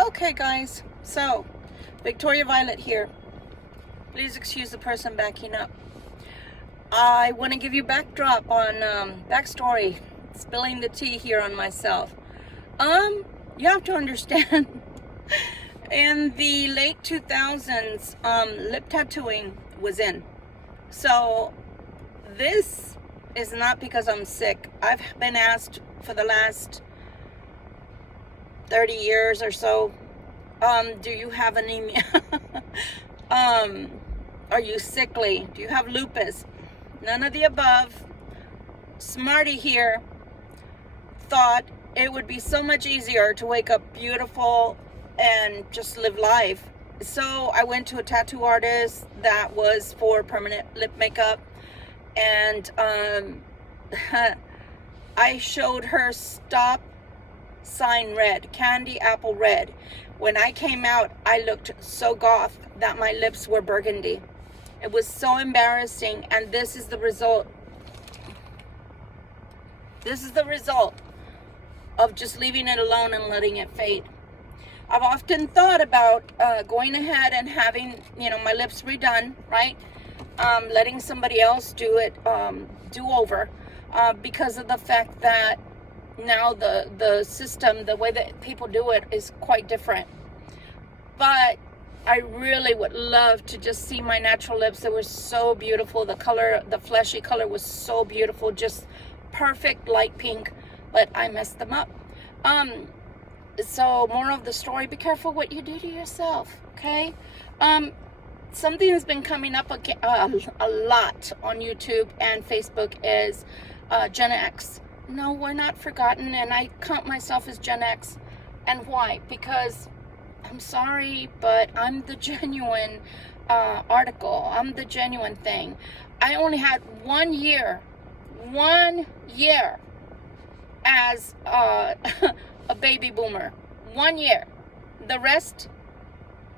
Okay guys, so Victoria Violet here. Please excuse the person backing up. I want to give you backdrop on backstory, spilling the tea here on myself. You have to understand, in the late 2000s, lip tattooing was in. So this is not because I'm sick. I've been asked for the last 30 years or so, do you have anemia? Are you sickly? Do you have lupus? None of the above. Smarty here thought it would be so much easier to wake up beautiful and just live life. So I went to a tattoo artist that was for permanent lip makeup, and I showed her stop sign red, candy apple red. When I came out, I looked so goth that my lips were burgundy. It was so embarrassing, and this is the result. This is the result of just leaving it alone and letting it fade. I've often thought about going ahead and having, my lips redone, right? Letting somebody else do it, do over, because of the fact that now the system, the way that people do it, is quite different. But I really would love to just see my natural lips. They were so beautiful. The color, the fleshy color, was so beautiful, just perfect light pink, but I messed them up. So moral of the story, be careful what you do to yourself, okay? Something that's been coming up again, a lot on YouTube and Facebook is Gen X. No, we're not forgotten, and I count myself as Gen X. And why? Because I'm sorry, but I'm the genuine article. I'm the genuine thing. I only had 1 year as a baby boomer. 1 year. The rest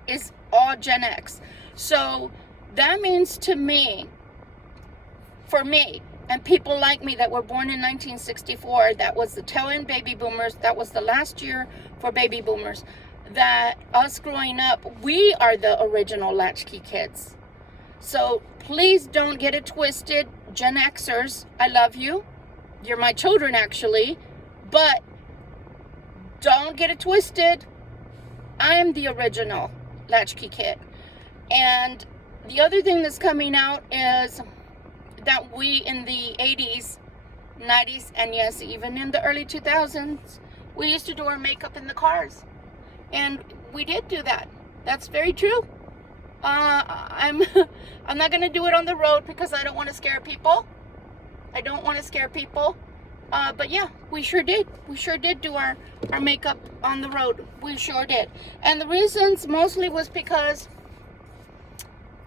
is all Gen X. So that means to me, for me, and people like me that were born in 1964, that was the tail end baby boomers, that was the last year for baby boomers, that us growing up, we are the original latchkey kids. So please don't get it twisted, Gen Xers. I love you. You're my children, actually. But don't get it twisted. I am the original latchkey kid. And the other thing that's coming out is that we in the 80s, 90s, and yes, even in the early 2000s, we used to do our makeup in the cars. And we did do that. That's very true. I'm not going to do it on the road because I don't want to scare people. I don't want to scare people. But yeah, we sure did. We sure did do our makeup on the road. We sure did. And the reasons mostly was because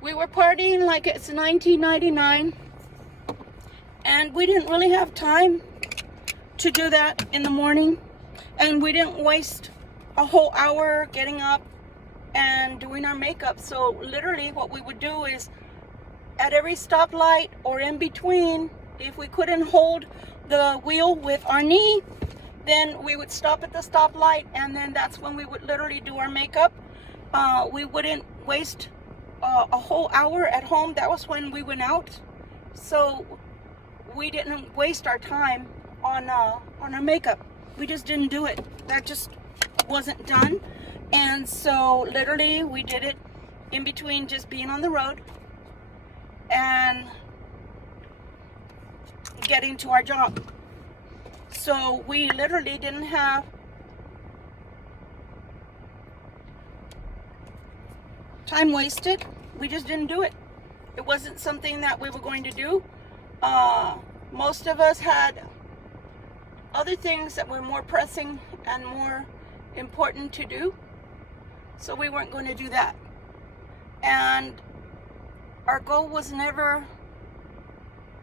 we were partying like it's 1999. And we didn't really have time to do that in the morning. And we didn't waste a whole hour getting up and doing our makeup. So literally what we would do is, at every stoplight or in between, if we couldn't hold the wheel with our knee, then we would stop at the stoplight, and then that's when we would literally do our makeup. We wouldn't waste a whole hour at home. That was when we went out. So we didn't waste our time on our makeup. We just didn't do it. That just wasn't done. And so literally we did it in between just being on the road and getting to our job. So we literally didn't have time wasted. We just didn't do it. It wasn't something that we were going to do. Most of us had other things that were more pressing and more important to do, so we weren't going to do that. And our goal was never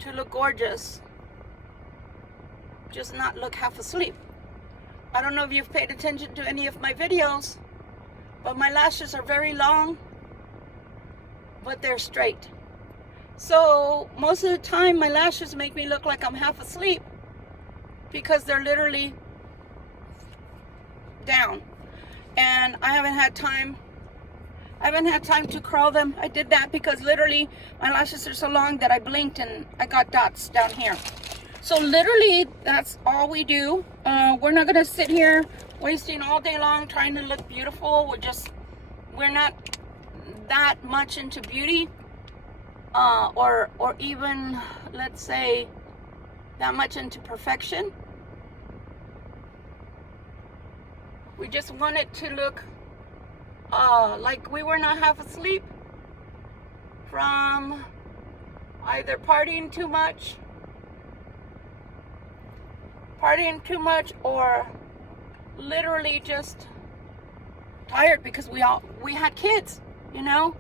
to look gorgeous, just not look half asleep. I don't know if you've paid attention to any of my videos, but my lashes are very long, but they're straight. So most of the time my lashes make me look like I'm half asleep because they're literally down. and I haven't had time to curl them. I did that because literally my lashes are so long that I blinked and I got dots down here. So literally that's all we do. We're not gonna sit here wasting all day long trying to look beautiful. We're not that much into beauty, or even, let's say, that much into perfection. We just want it to look like we were not half asleep from either partying too much or literally just tired because we had kids, you know,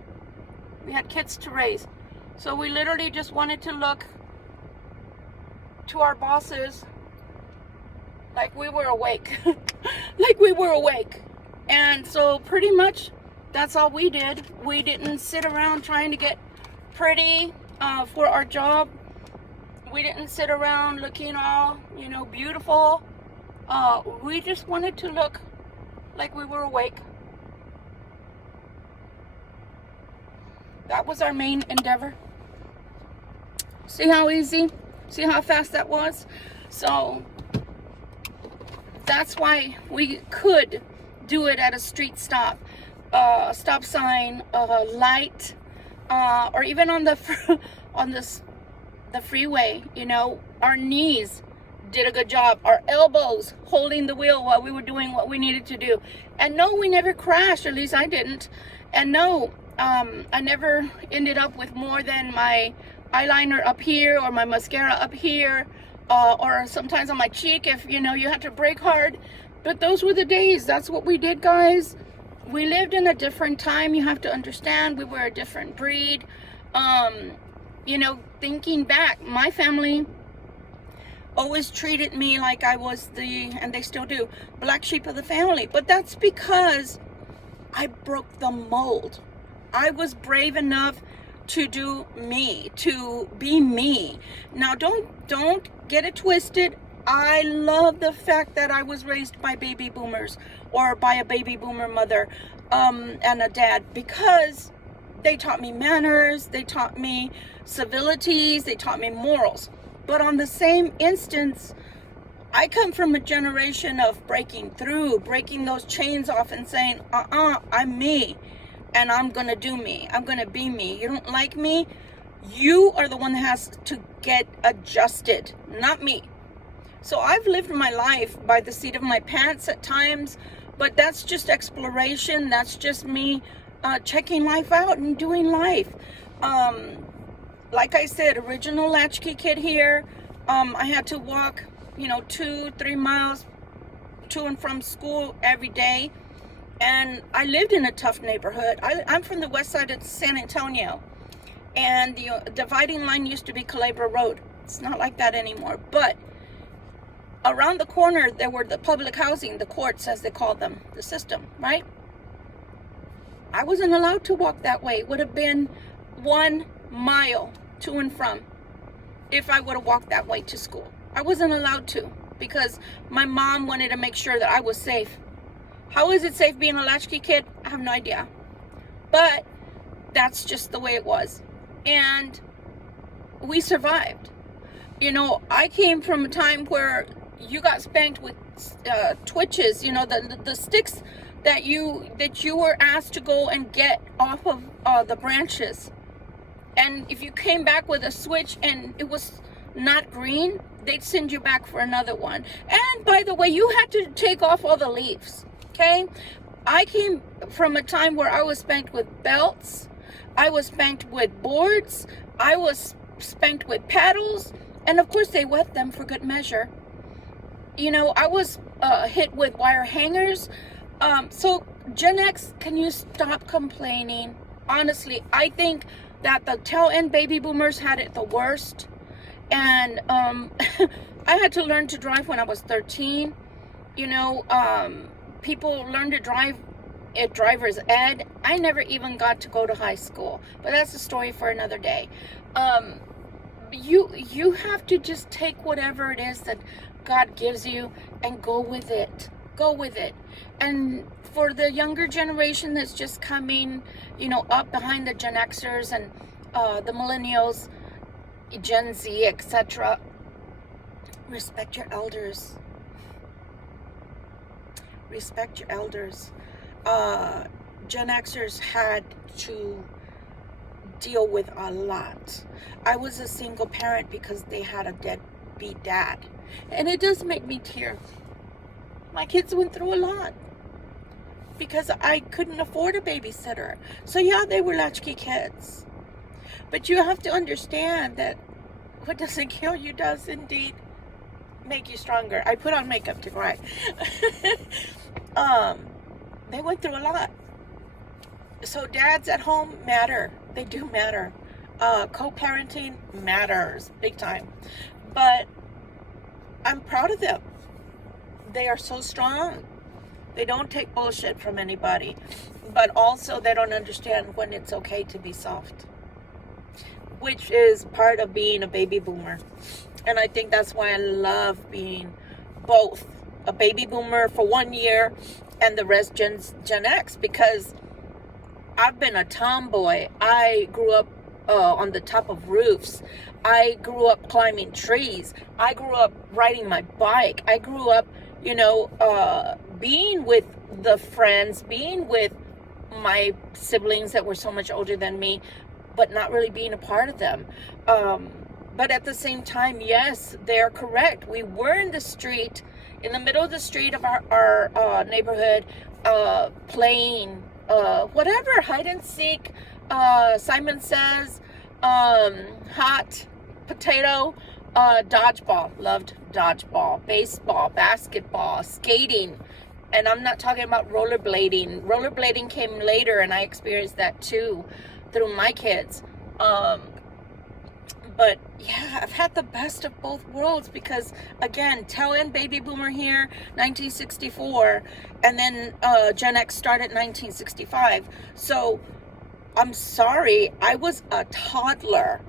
we had kids to raise. So we literally just wanted to look to our bosses like we were awake. Like we were awake. And so pretty much that's all we did. We didn't sit around trying to get pretty for our job. We didn't sit around looking all, you know, beautiful. We just wanted to look like we were awake. That was our main endeavor. See how easy? See how fast that was? So that's why we could do it at a street stop, stop sign, light, or even on the freeway. You know, our knees did a good job. Our elbows holding the wheel while we were doing what we needed to do. And no, we never crashed. At least I didn't. And no, I never ended up with more than my eyeliner up here or my mascara up here, or sometimes on my cheek if, you know, you had to brake hard. But those were the days. That's what we did, guys. We lived in a different time. You have to understand, we were a different breed. You know, thinking back, my family always treated me like I was and they still do, black sheep of the family. But that's because I broke the mold. I was brave enough to do me, to be me. Now, don't get it twisted. I love the fact that I was raised by baby boomers, or by a baby boomer mother and a dad, because they taught me manners, they taught me civilities, they taught me morals. But on the same instance, I come from a generation of breaking through, breaking those chains off and saying, I'm me, and I'm gonna do me, I'm gonna be me. You don't like me? You are the one that has to get adjusted, not me. So I've lived my life by the seat of my pants at times, but that's just exploration. That's just me checking life out and doing life. Like I said, original latchkey kid here. I had to walk, you know, 2-3 miles to and from school every day. And I lived in a tough neighborhood. I'm from the west side of San Antonio. And the dividing line used to be Culebra Road. It's not like that anymore. But around the corner, there were the public housing, the courts, as they called them, the system, right? I wasn't allowed to walk that way. It would have been 1 mile to and from if I would have walked that way to school. I wasn't allowed to because my mom wanted to make sure that I was safe. How is it safe being a latchkey kid? I have no idea. But that's just the way it was. And we survived. You know, I came from a time where you got spanked with twitches, you know, the sticks that you were asked to go and get off of the branches. And if you came back with a switch and it was not green, they'd send you back for another one. And by the way, you had to take off all the leaves, okay? I came from a time where I was spanked with belts, I was spanked with boards, I was spanked with paddles, and of course they wet them for good measure. You know, I was hit with wire hangers. So Gen X, can you stop complaining? Honestly, I think that the tail end baby boomers had it the worst. And I had to learn to drive when I was 13. You know, people learn to drive at driver's ed. I never even got to go to high school, but that's a story for another day. You have to just take whatever it is that God gives you and go with it. Go with it. And for the younger generation that's just coming, up behind the Gen Xers and the millennials, Gen Z, etc., respect your elders. Respect your elders. Gen Xers had to deal with a lot. I was a single parent because they had a deadbeat dad. And it does make me tear. My kids went through a lot because I couldn't afford a babysitter. So yeah, they were latchkey kids. But you have to understand that what doesn't kill you does indeed make you stronger. I put on makeup to cry. They went through a lot. So dads at home matter. They do matter. Co-parenting matters big time. But I'm proud of them. They are so strong. They don't take bullshit from anybody. But also they don't understand when it's okay to be soft, which is part of being a baby boomer. And I think that's why I love being both a baby boomer for 1 year and the rest Gen X, because I've been a tomboy. I grew up on the top of roofs. I grew up climbing trees. I grew up riding my bike. I grew up, being with the friends, being with my siblings that were so much older than me, but not really being a part of them. But at the same time, yes, they're correct. We were in the street, in the middle of the street of our neighborhood, playing whatever, hide and seek, Simon Says, hot potato, dodgeball, loved dodgeball, baseball, basketball, skating. And I'm not talking about rollerblading. Rollerblading came later, and I experienced that too through my kids. But yeah, I've had the best of both worlds because, again, tail end baby boomer here, 1964, and then Gen X started 1965. So I'm sorry, I was a toddler.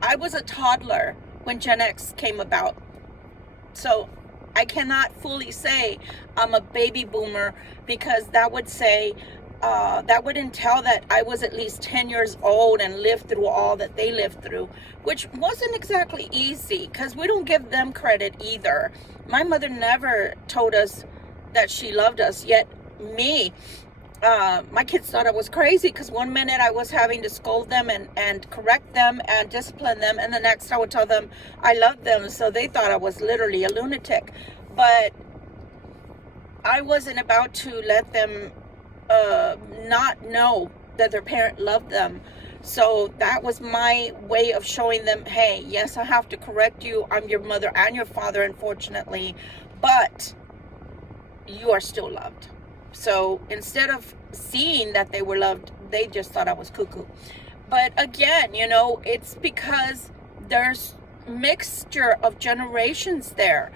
I was a toddler when Gen X came about. So I cannot fully say I'm a baby boomer, because that would say, that would entail that I was at least 10 years old and lived through all that they lived through, which wasn't exactly easy, because we don't give them credit either. My mother never told us that she loved us, yet my kids thought I was crazy, because one minute I was having to scold them and correct them and discipline them, and the next I would tell them I loved them, so they thought I was literally a lunatic. But I wasn't about to let them not know that their parent loved them. So that was my way of showing them, hey, yes, I have to correct you. I'm your mother and your father, unfortunately, but you are still loved. So instead of seeing that they were loved, they just thought I was cuckoo. But again, it's because there's mixture of generations there.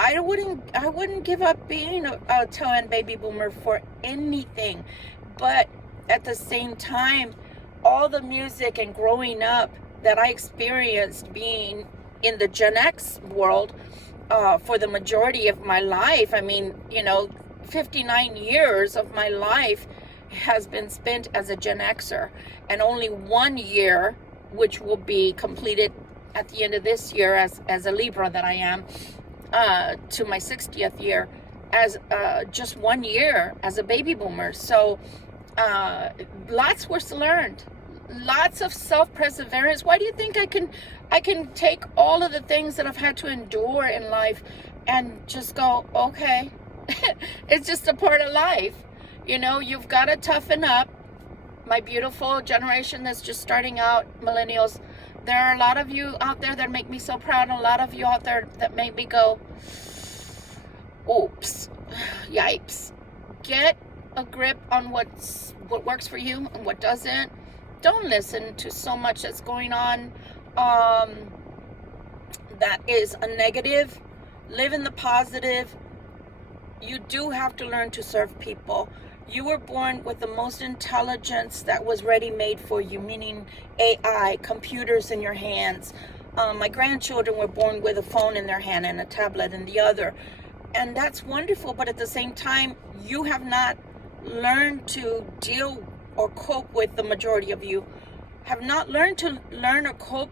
I wouldn't give up being a tail end baby boomer for anything. But at the same time, all the music and growing up that I experienced being in the Gen X world for the majority of my life, 59 years of my life has been spent as a Gen Xer, and only 1 year, which will be completed at the end of this year as a Libra that I am, to my 60th year, as just 1 year as a baby boomer. So lots was learned, lots of self-perseverance. Why do you think I can take all of the things that I've had to endure in life and just go, okay, it's just a part of life. You've got to toughen up. My beautiful generation that's just starting out, millennials, there are a lot of you out there that make me so proud, and a lot of you out there that make me go, oops, yikes. Get a grip on what works for you and what doesn't. Don't listen to so much that's going on that is a negative. Live in the positive. You do have to learn to serve people. You were born with the most intelligence that was ready-made for you, meaning AI, computers in your hands. My grandchildren were born with a phone in their hand and a tablet in the other. And that's wonderful, but at the same time, you have not learned to deal or cope with, the majority of you have not learned to learn or cope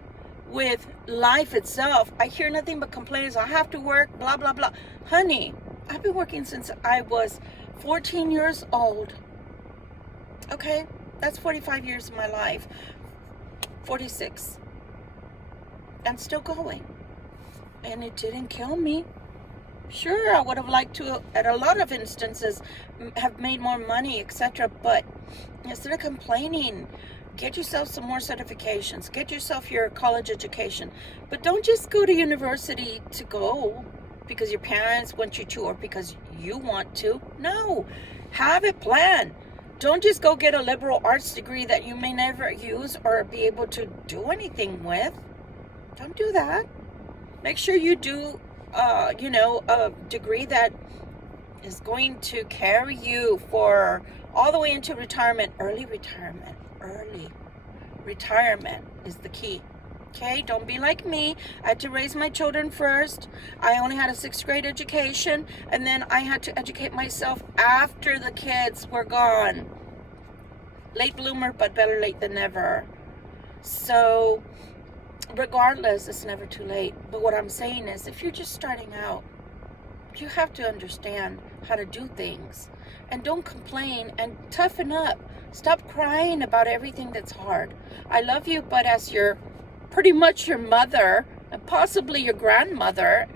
with life itself. I hear nothing but complaints. I have to work, blah, blah, blah. Honey, I've been working since I was 14 years old. Okay, that's 45 years of my life. 46. And still going. And it didn't kill me. Sure, I would have liked to, at a lot of instances, have made more money, etc. But instead of complaining, get yourself some more certifications. Get yourself your college education. But don't just go to university to go because your parents want you to or because you want to. No, have it planned. Don't just go get a liberal arts degree that you may never use or be able to do anything with. Don't do that. Make sure you do a degree that is going to carry you for all the way into retirement. Early retirement is the key. Okay, don't be like me. I had to raise my children first. I only had a 6th grade education, and then I had to educate myself after the kids were gone. Late bloomer, but better late than never. So regardless, it's never too late. But what I'm saying is, if you're just starting out, you have to understand how to do things. And don't complain and toughen up. Stop crying about everything that's hard. I love you, but as your pretty much your mother and possibly your grandmother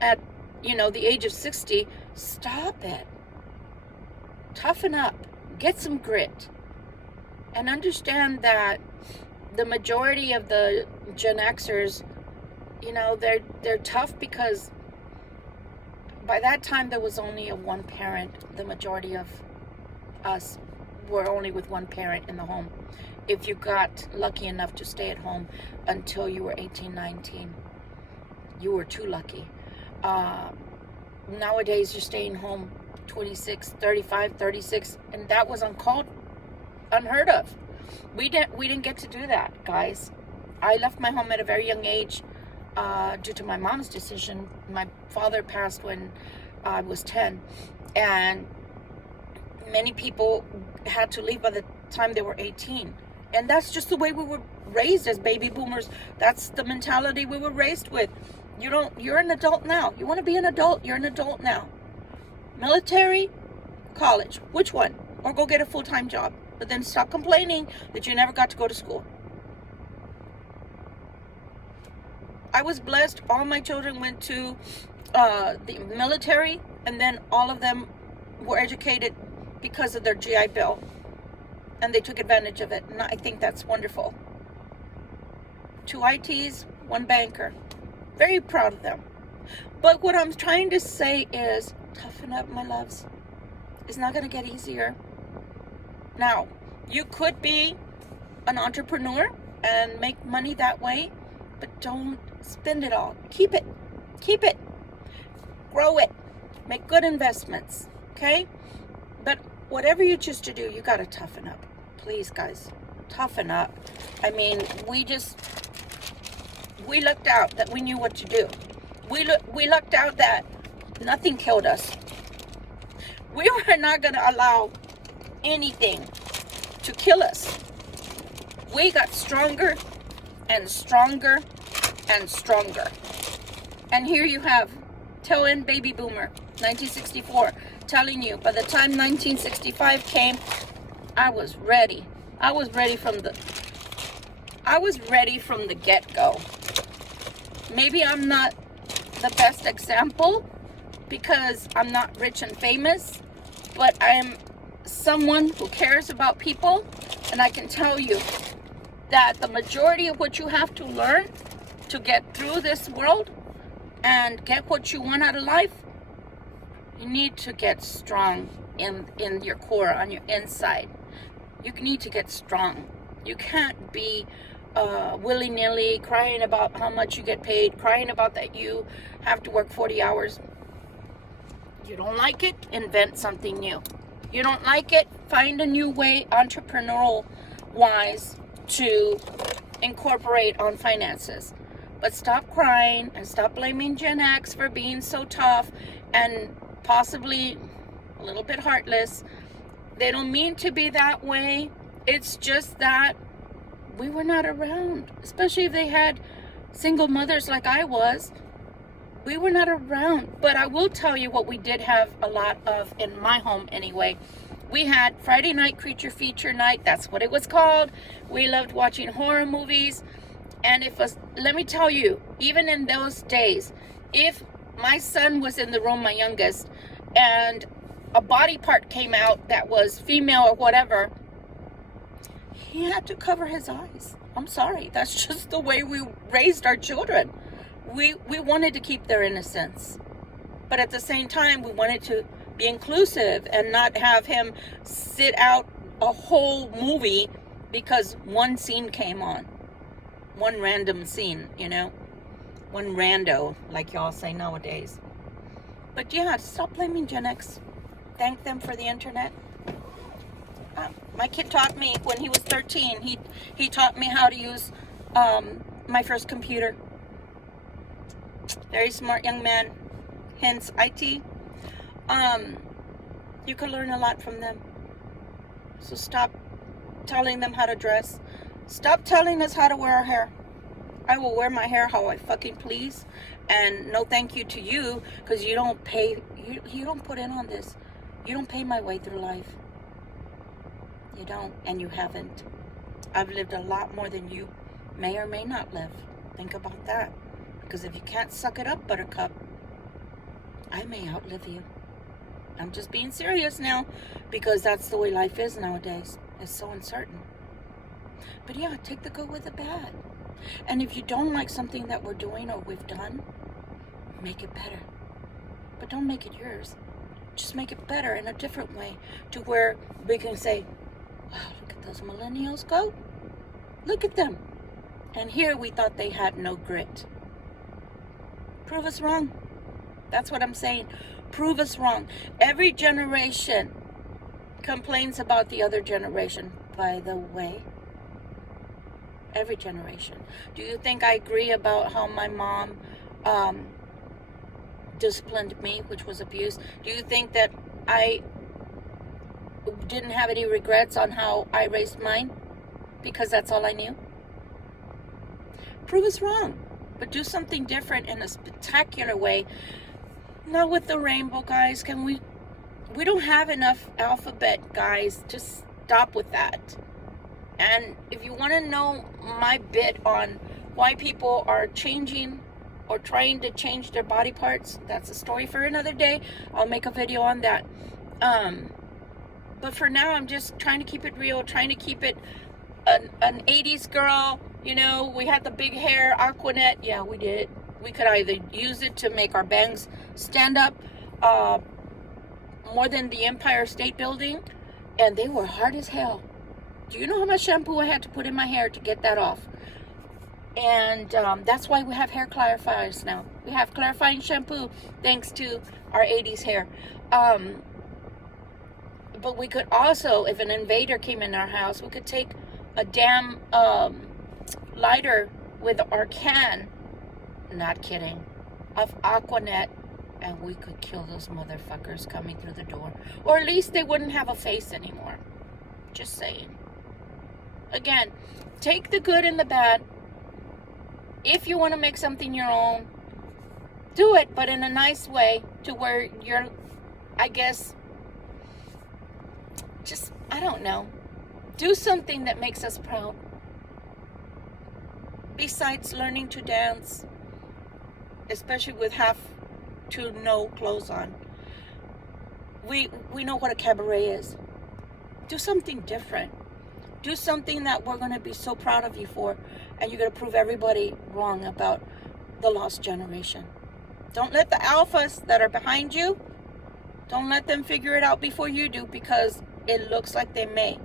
at the age of 60, stop it. Toughen up. Get some grit. And understand that the majority of the Gen Xers, they're tough because by that time there was only a one parent. The majority of us were only with one parent in the home. If you got lucky enough to stay at home until you were 18, 19, you were too lucky. Nowadays you're staying home 26, 35, 36, and that was unheard of. We didn't get to do that, guys. I left my home at a very young age due to my mom's decision. My father passed when I was 10, and many people had to leave by the time they were 18. And that's just the way we were raised as baby boomers. That's the mentality we were raised with. You're an adult now. You want to be an adult? You're an adult now. Military, college, which one? Or go get a full-time job. But then stop complaining that you never got to go to school. I was blessed. All my children went to the military, and then all of them were educated because of their GI Bill. And they took advantage of it. And I think that's wonderful. 2 ITs, 1 banker. Very proud of them. But what I'm trying to say is, toughen up, my loves. It's not going to get easier. Now, you could be an entrepreneur and make money that way, but don't spend it all. Keep it. Keep it. Grow it. Make good investments. Okay? But whatever you choose to do, you got to toughen up. Please, guys, toughen up. I mean, we lucked out that we knew what to do. We lucked out that nothing killed us. We were not going to allow anything to kill us. We got stronger and stronger and stronger. And here you have tail end baby boomer, 1964, telling you by the time 1965 came, I was ready. I was ready from the get-go. Maybe I'm not the best example because I'm not rich and famous, but I am someone who cares about people, and I can tell you that the majority of what you have to learn to get through this world and get what you want out of life, you need to get strong in your core, on your inside. You need to get strong. You can't be willy-nilly crying about how much you get paid, crying about that you have to work 40 hours. You don't like it? Invent something new. You don't like it? Find a new way, entrepreneurial wise, to incorporate on finances. But stop crying and stop blaming Gen X for being so tough and possibly a little bit heartless. They don't mean to be that way. It's just that we were not around, especially if they had single mothers like I was. We were not around. But I will tell you what we did have a lot of in my home anyway. We had Friday night creature feature night. That's what it was called. We loved watching horror movies. And let me tell you, even in those days, if my son was in the room, my youngest, and a body part came out that was female or whatever, he had to cover his eyes. I'm sorry. That's just the way we raised our children. We wanted to keep their innocence. But at the same time, we wanted to be inclusive and not have him sit out a whole movie because one scene came on. One random scene, you know. One rando, like y'all say nowadays. But yeah, stop blaming Gen X. Thank them for the internet. My kid taught me when he was 13. He taught me how to use my first computer. Very smart young man. Hence IT. You can learn a lot from them. So stop telling them how to dress. Stop telling us how to wear our hair. I will wear my hair how I fucking please. And no thank you to you, because you don't pay, you don't put in on this. You don't pay my way through life. You don't, and you haven't. I've lived a lot more than you may or may not live. Think about that. Because if you can't suck it up, buttercup, I may outlive you. I'm just being serious now, because that's the way life is nowadays. It's so uncertain. But yeah, take the good with the bad. And if you don't like something that we're doing or we've done, make it better. But don't make it yours. Just make it better in a different way, to where we can say, wow, look at those millennials go. Look at them. And here we thought they had no grit. Prove us wrong. That's what I'm saying. Prove us wrong. Every generation complains about the other generation, by the way. Every generation. Do you think I agree about how my mom disciplined me, which was abuse? Do you think that I didn't have any regrets on how I raised mine? Because that's all I knew? Prove us wrong. But do something different in a spectacular way. Not with the rainbow, guys. We don't have enough alphabet, guys. Just stop with that. And if you want to know my bit on why people are changing or trying to change their body parts, that's a story for another day. I'll make a video on that. But for now, I'm just trying to keep it real, trying to keep it an 80s girl. You know, we had the big hair, Aquanet. Yeah, we did. We could either use it to make our bangs stand up more than the Empire State Building. And they were hard as hell. Do you know how much shampoo I had to put in my hair to get that off? And that's why we have hair clarifiers now. We have clarifying shampoo thanks to our 80s hair. But we could also, if an invader came in our house, we could take a damn lighter with our can, not kidding, of Aquanet, and we could kill those motherfuckers coming through the door. Or at least they wouldn't have a face anymore. Just saying. Again, take the good and the bad. If you want to make something your own, do it, but in a nice way, to where you're, I guess, just, I don't know, do something that makes us proud. Besides learning to dance, especially with half to no clothes on, we know what a cabaret is. Do something different. Do something that we're going to be so proud of you for, and you're going to prove everybody wrong about the lost generation. Don't let the alphas that are behind you, don't let them figure it out before you do, because it looks like they may.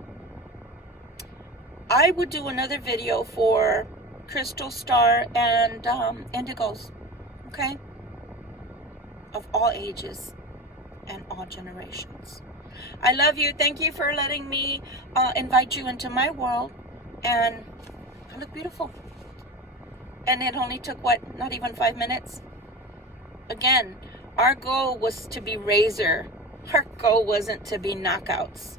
I would do another video for Crystal Star and Indigos, okay? Of all ages and all generations. I love you. Thank you for letting me invite you into my world. And I look beautiful. And it only took, what, not even 5 minutes? Again, Our goal was to be razor. Our goal wasn't to be knockouts.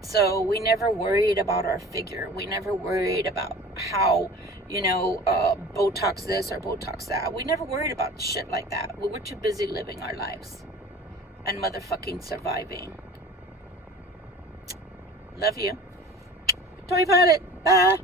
So we never worried about our figure. We never worried about how, Botox this or Botox that. We never worried about shit like that. We were too busy living our lives and motherfucking surviving. Love you. Toy Violet. Bye.